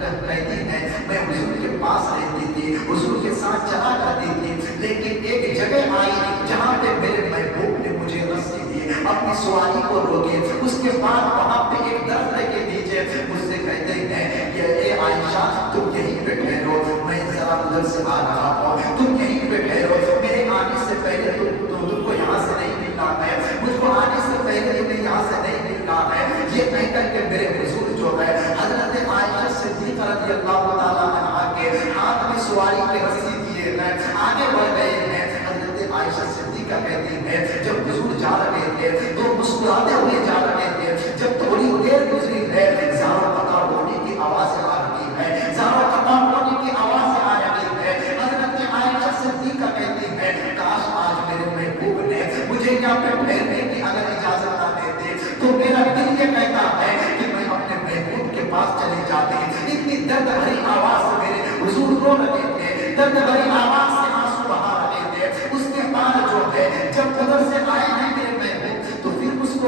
کہتی ہے میں حضور کے پاس رہتی تھی، حضور کے ساتھ چلا کرتی تھی، لیکن ایک جگہ آئی جہاں پہ میرے محبوب نے مجھے رسی دی، اپنی سواری کو روکے، اس کے بعد وہاں پہ ایک درخت کے نیچے مجھ سے کہتے ہیں کہ اے عائشہ تم یہیں پہ ٹھہرو، میں ذرا ادھر سے آ رہا ہوں، تم یہیں پہ ٹھہرو، میرے آنے سے پہلے تم کو یہاں سے نہیں ملنا ہے، مجھ کو آنے سے پہلے تمہیں یہاں سے نہیں ملنا ہے۔ یہ کہہ کر کے میرے حضور جو ہے حضرت عائشہ صدیقہ رضی اللہ تعالیٰ عنہا کے ہاتھ میں سواری کے رسی دیے ہیں، آگے بڑھ گئے ہیں۔ حضرت عائشہ صدیقہ کہتی ہیں جب حضور جا رہے تھے تو مسکراتے ہوئے جا رہے تھے، جب تھوڑی دیر گزری ہے زاروں قطع ہونے کی آوازیں آ رہی ہے، زاروں قطع ہونے کی آوازیں آ رہی ہے۔ حضرت عائشہ صدیقہ کہتی ہے کاش آج میرے محبوب نے مجھے یہاں پہ ٹھہرنے کی اگر اجازت نہ دیتے تو میرا دل یہ کہتا ہے کہ میں اپنے محبوب کے پاس چلی جاتی۔ اتنی درد بھری آواز سے میرے حضور رو رہے تھے، درد بھری آواز سے آنسو بہا رہے تھے۔ اس کے بعد جو ہے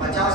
50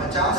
50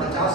50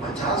50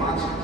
5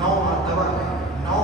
9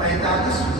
45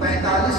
45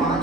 5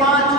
5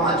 5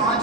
5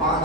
5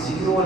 0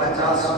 50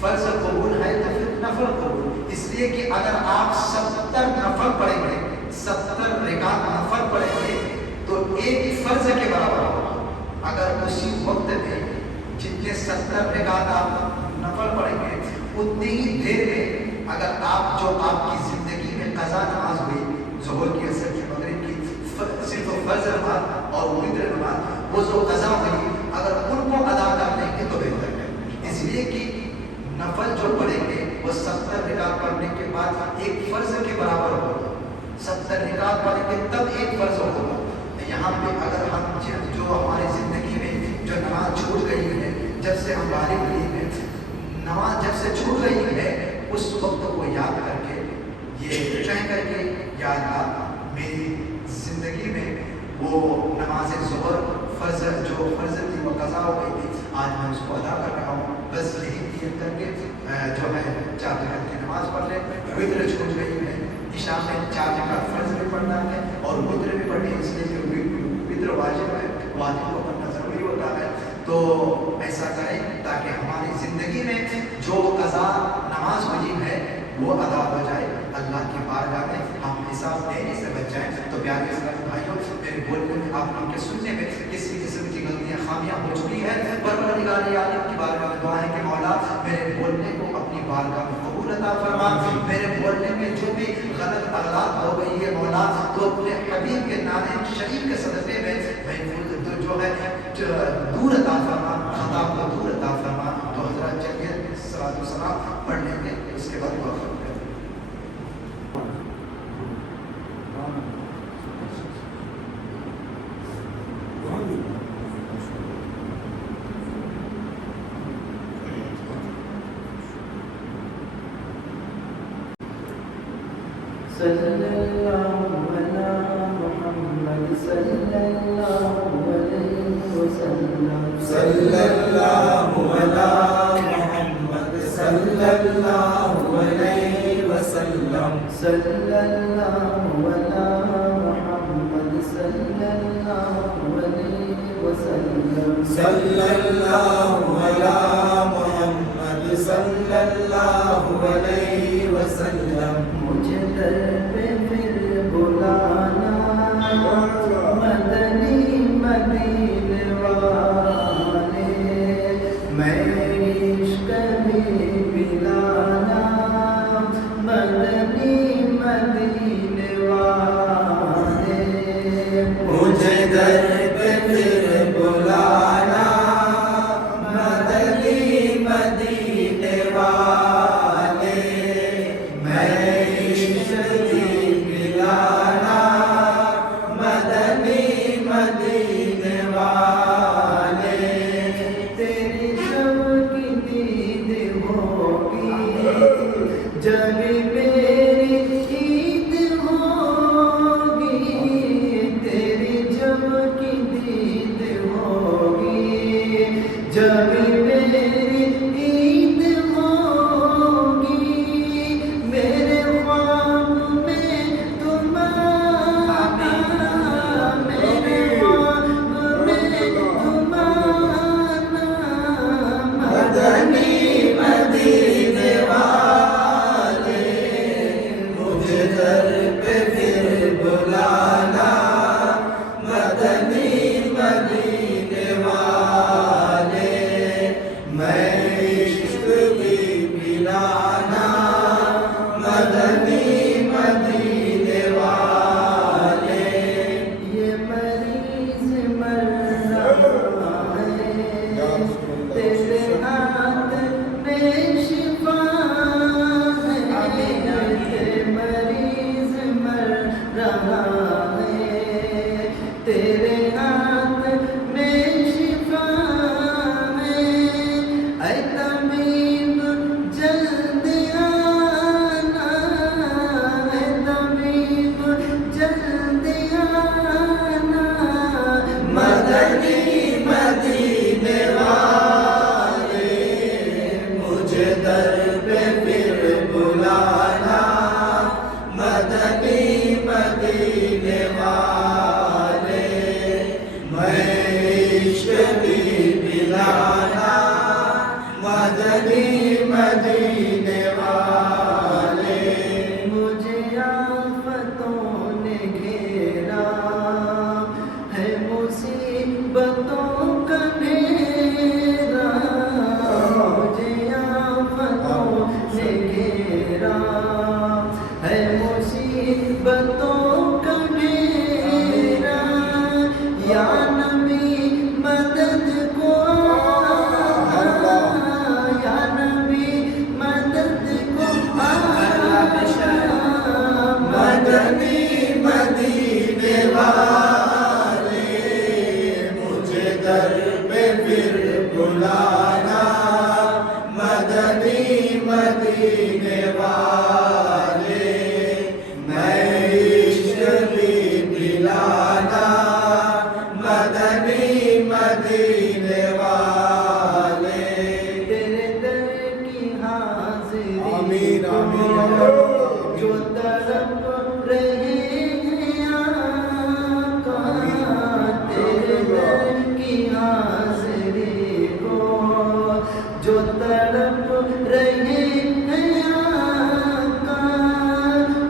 فرض قبول ہے تو پھر نفل قبول. اس لیے کہ اگر آپ 70 نفل پڑھیں گے، 70 رکعت نفل پڑھیں گے تو ایک فرض کے برابر ہوگا. اگر اسی وقت میں جتنے 70 رکعت آپ نفل پڑھیں گے اتنی ہی دیر میں اگر آپ جو آپ کی زندگی میں قضا نماز ہوئی، ظہر کی، عصر کی، مغرب کی، صرف فرض نماز اور وتر نماز، وہ جو قضا ہوئی اگر ان کو ادا کر لیں گے تو بہتر ہے. اس لیے کہ نفل جو پڑھیں گے وہ 70 رکعت پڑھنے کے بعد ایک فرض کے برابر ہوگا. 70 رکعت پڑھیں گے تب ایک فرض ہوگا. یہاں پہ اگر ہم جو ہماری زندگی میں جو نماز چھوٹ گئی ہے، جب سے ہم بالغ ہوئے ہیں، نماز جب سے چھوٹ رہی ہے اس وقت کو یاد کر کے یہ کہہ کر کے یا اللہ میری زندگی میں وہ نماز ظہر فرض جو فرض تھی وہ قضا ہو گئی تھی، آج میں اس کو ادا کر رہا ہوں. بس یہی نیت کر کے جو ہے 4 رکعت کی نماز پڑھ لیں. وتر چھوٹ گئی ہے، عشاء میں 4 رکعت فرض بھی پڑھنا ہے اور وتر بھی پڑھنی ہے، اس لیے کہ وتر واجب ہے، واجب کو پڑھنا ضروری ہوتا ہے. تو ایسا کریں تاکہ ہماری زندگی میں جو قضا نماز ہوئی ہے وہ ادا ہو جائے. اللہ کی بارگاہ میں ہم حساب دینے سے بچ جائیں. تو پیارے اسلامی بھائیوں، میرے بولنے میں آپ لوگوں کے سننے میں کسی قسم کی غلطیاں خامیاں ہو چکی ہیں. پروردگار عالم کی بارگاہ میں دعا ہے کہ مولا میرے بولنے کو اپنی بارگاہ میں قبول عطا فرما. میرے بولنے میں جو بھی غلط اغلاط ہو گئی ہے مولا تو اپنے حبیب کے نام شریف کے صدقے میں محفوظ جو ہے دور عطا فرما، خطا کو دور عطا فرما. تو حضرات چلیے صلاۃ و سلام پڑھ لیں گے، اس کے بعد دعا کریں گے. صلی اللہ علی محمد صلی اللہ علیہ وسلم. صلی اللہ علی محمد صلی اللہ علیہ وسلم. صلی اللہ علی محمد صلی اللہ علیہ وسلم. صلی اللہ علی محمد صلی اللہ علیہ وسلم. مجھے در پہ پھر بلانا مدنی مدینے والے، میری عشق بھی پلانا مدنی مدینے والے. مجھے در پہ پھر بلانا مدنی مدینے والے، میں عشق کی پلانا مدنی مدینے والے. تیری شب کی دید ہوگی جب میری عید ہوگی، تیری جب کی دید ہوگی جب میری عید ہوگی. میرے خواب میں تم آنا، میرے خواب میں تم آنا مدنی مدینے والے، مجھے در پہ پھر بلانا مدنی مدینے والے، میں عشق بھی پلانا مدنی مدینے والے. یہ مریض مر رہا ہے، تیرے ہاتھ میں شفا ہے. یہ مریض مر رہا ہے، تیرے ہاتھ میں شفا ہے. اے طبیب جلد آنا، اے طبیب جلد آنا مدنی مدینے والے، مجھے در پہ پھر بلانا مدنی مدینے والے، میں عشق بھی پلانا مدنی مدینے والے مجھے آفتوں نے گھیرا ہے مصیبتوں کا ڈھیرا مجھے آفتوں نے گھیرا ہے مصیبتوں کا ڈھیرا یا نبی مدد کو یا نبی مدد کو مدنی مدینے والے مجھے در پہ پھر بلانا مدنی مدینے والے میں عشق بھی پلانا مدنی مدینے والے تیرے در کی حاضری آمین، آمین، کو آمین۔ جو تڑپ رہے ہیں آقا تیرے در کی حاضری کو جو تڑپ رہے ہیں آقا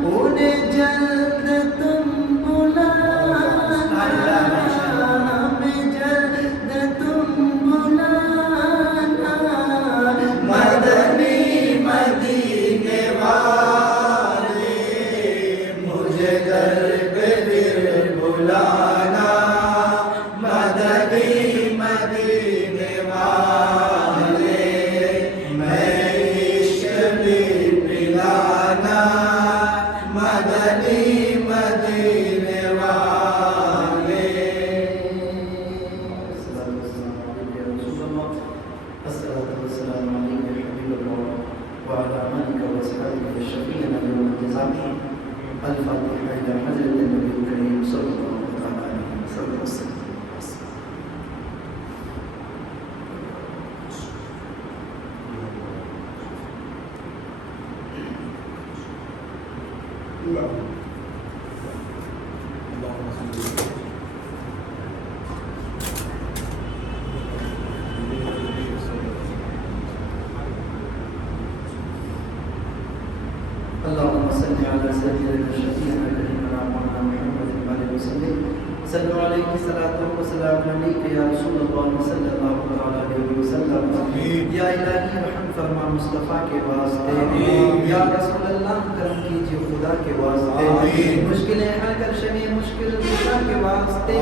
انہیں جلد تم بلانا ہمیں جلد تم بلانا مدنی مدینے والے مجھے در پہ پھر بلانا مدنی مدینے والے میں عشق بھی پلانا مدنی مدینے والے الصلاة والسلام عليك يا حبيب الله وعلى آلك وأصحابك الشفيعين يوم الجزاء الفاتحة إلى حضرة النبي الكريم صلى الله عليه وسلم. اللهم صل على سيدنا شفيعنا كريمنا مولانا محمد وعلى وسلم صلوا عليه صلاة وسلام عليك يا رسول الله صلى الله عليه وسلم یا الہی رحم فرما مصطفیٰ کے واسطے یا رسول اللہ کرم کیجیے خدا کے واسطے مشکلیں حل کر شمی مشکل کشا کے واسطے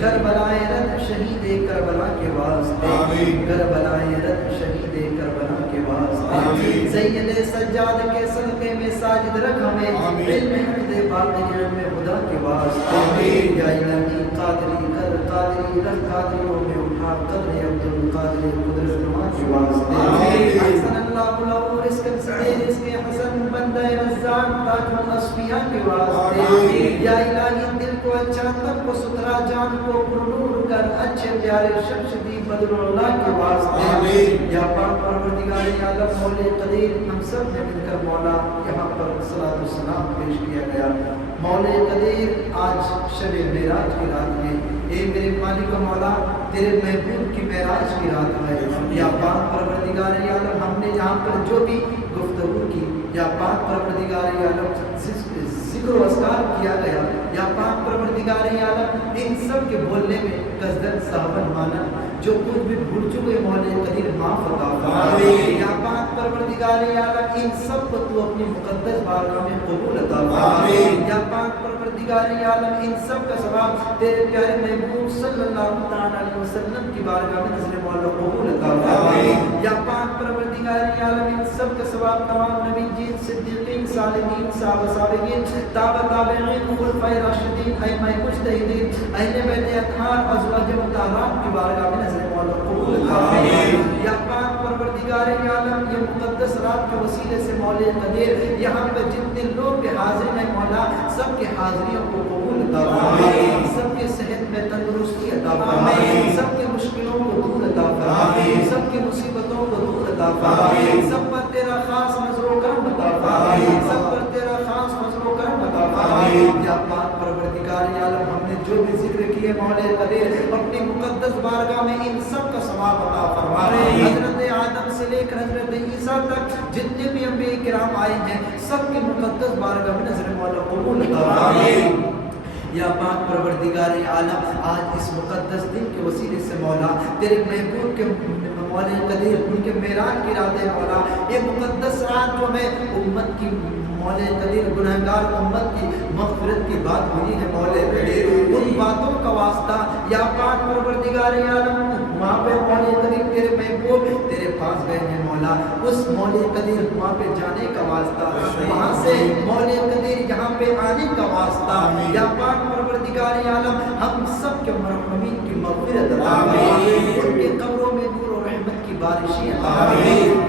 کربلائے رد شہید کربلا کے واسطے کربلائے رد شہید کربلا کے واسطے سید سجاد کے صدقے میں ساجد رکھ ہمیں علم حمد باطنیان میں خدا کے واسطے یا الہی قادری کر قادری رکھ قادریوں میں اٹھا قدر عبد القادر قدرت نما کے واسطے حسن اللہ لہو رزق سڑے رزق حسن بندہ رزاق تاج الاصفیاء کے واسطے یا الہی دل کو اچھا تب کو ستھرا جان کو پرنور کر اچھے پیارے شخص دی بدر اللہ کے واسطے یا پاک پروردگار عالم مولا قدیر ہم سب نے مل کر مولا یہاں پر صلاۃ والسلام پیش کیا گیا مولا قدیر آج شب معراج کی رات میں اے میرے مالک و مولا تیرے محبوب کی معراج کی رات ہے یا پاک پروردگار عالم ہم نے یہاں پر جو بھی گفتگو کی یا پاک پروردگار عالم ذکر و اذکار کیا گیا یا پاک پروردگار عالم ان سب کے بولنے میں قصدن صاحبن مانا جو کچھ بھی بھول چکے مولا قدیر معاف عطا فرما یا پاک پروردگار عالم ان سب کو تو اپنی مقدس بارگاہ میں قبول عطا فرما یا پاک پروردگار عالم ان سب کا ثواب تیرے پیارے محبوب صلی اللہ تعالی علیہ وسلم کی بارگاہ میں نزل مولا قبول عطا فرما یا پاک پروردگار عالم ان سب کا ثواب تمام نبی جین صدیقین صالحین صحابہ صالحین تابع تابعین خلفائے راشدین ائمہ مجتہدین اہل بیت اطہار ازواج مطہرات کی بارگاہ میں نزل مولا قبول عطا فرما یا پاک پروردگار عالم یہ مقدس رات کے وسیلے سے مولا قدیر یہاں پہ جتنے لوگ کے حاضر ہیں مولا سب کے حاضریوں کو قبول عطا فرما سب کے صحت میں تندرستی عطا فرما سب کے مشکلوں کو دور عطا فرما سب کی مصیبتوں کو دور عطا فرما سب پر تیرا خاص نظر و کرم عطا فرما سب پر تیرا خاص نظر و کرم عطا فرما یا پاک پروردگار عالم ہم نے جو بھی ذکر کیے مولا قدیر اپنی مقدس بارگاہ میں ان سب کا ثواب عطا فرما حضرت آدم سے لے لے کر حضرت عیسیٰ تک جتنے بھی انبیاء کرام آئے ہیں سب کے مقدس بارگاہ میں نظر مولا قبول عطا یا پاک پروردگار عالم آج اس مقدس دن کے وسیلے سے مولا تیرے محبوب کے مولا قدیر ان کے معراج کی رات ہے مولا یہ مقدس رات جو ہے امت کی مولا قدیر گناہگار امت کی مغفرت کی بات ہوئی ہے مولا قدیر ان باتوں کا واسطہ یا پاک پروردگار عالم وہاں پہ مولا قدیر تیرے محبوب تیرے پاس گئے ہیں مولا اس مولا قدیر وہاں پہ جانے کا واسطہ وہاں سے مولا قدیر یہاں پہ آنے کا واسطہ یا پاک پروردگار عالم ہم سب کے مرحومین کی مغفرت عطا فرما ان کے قبروں میں نور و رحمت کی بارشیں عطا فرما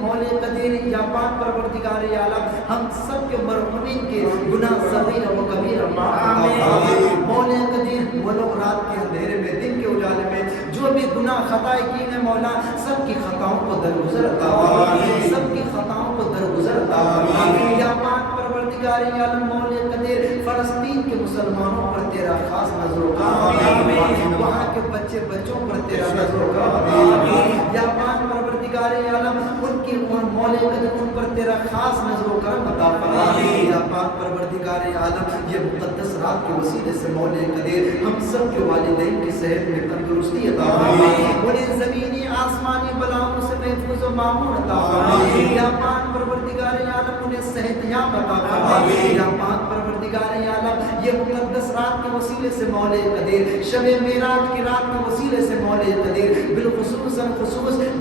مولا قدیر یا پاک پروردگار عالم ہم سب کے مرحومین کے گناہ صغیرہ و کبیرہ معاف فرما مولا قدیر وہ لوگ رات کے اندھیرے میں دن کے اجالے میں جو بھی گناہ خطائیں کی ہیں مولا سب کی خطاؤں کو درگزر عطا فرما سب کی خطاؤں کو درگزر عطا فرما یا پاک پروردگار عالم مولا قدیر فلسطین کے مسلمانوں پر تیرا خاص نظر و کرم وہاں کے بچے بچوں پر تیرا نظر و کرم یا پاک پروردگار عالم ان کی مولا قدیر ان پر تیرا خاص نظر و کرم عطا فرما یا پاک پروردگار عالم یہ مقدس رات کے وسیلے سے مولا قدیر ہم سب کے والدین کی صحت میں تندرستی عطا فرما انہیں زمینی آسمانی بلاؤں سے محفوظ و معمون عطا فرما یا پاک پروردگار عالم انہیں صحت یاب عطا فرما یا پاک پروردگار عالم یہ مقدس رات کے وسیلے سے مولا قدیر شب معراج کی رات کے وسیلے سے مولا قدیر بالخصوص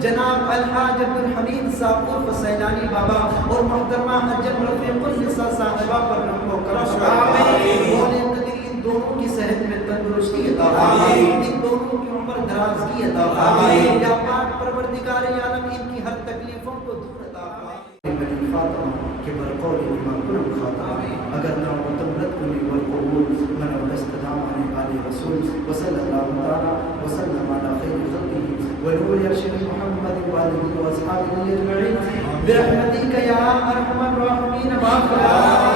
جناب الحاج عبد الحمید صاحب عرف سیلانی بابا اور محترمہ حجت رفیق النساء صاحبہ پر رحم و کرم مولا قدیر ان دونوں کی صحت میں تندرستی عطا فرما ان دونوں کی عمر درازگی عطا فرما یا پاک پروردگار عالم ان کی ہر تکلیفوں کو دور عطا فرما فاطمہ کے برقول امام کلم خاتمہ اگر نام تمرت کلی والقبول من والاستدام علی رسول وصلی اللہ تعالی وسلم علی خیر خلقه ونور ارشد محمد وآلہ واصحابہ اجمعین برحمتک یا ارحم الراحمین واغفر